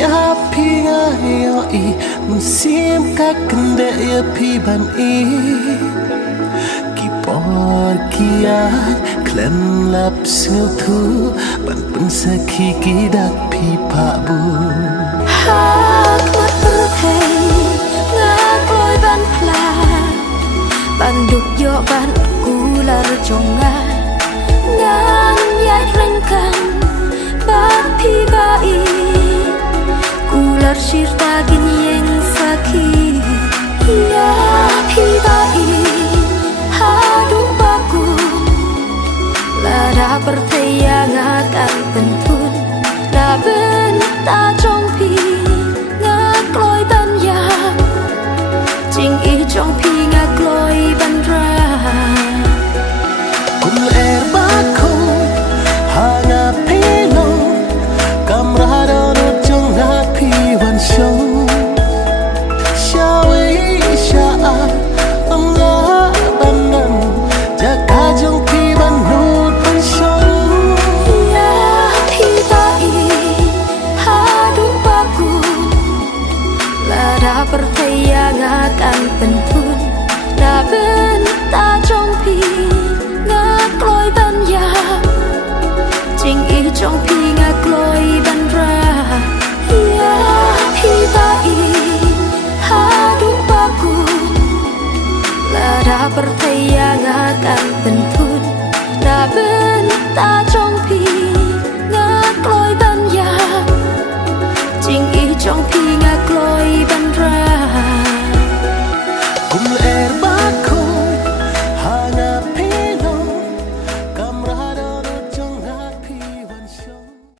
ya phi nga yo I mun sim ka kende ya phi ban I ki por kia klem lap snu thu ban pun sakhi ki dak phi pha bu hak mat thei nga koi ban pla ban duk yo ban kular jonga ngang yai rengkan ban phi bai kular shirta gin yeng sakhi ya phi bai hadu baku lada perthaya ngakan pentun na ben ta trong phi nga kloi ban ya jing I trong phi nga kloi ban ra kum er ba ko ha nga phi lo kam ra do no chung nga phi wan show sha am la ban nan ja ka jong phi ban no ban show ya phi bai hadu baku lada perthaya ngakan pentun na ben ta trong phi nga kloi ban ya jing I trong phi nga kloi ban ra ya phi bai hadu baku lada perthaya ngakan pentun na ben ta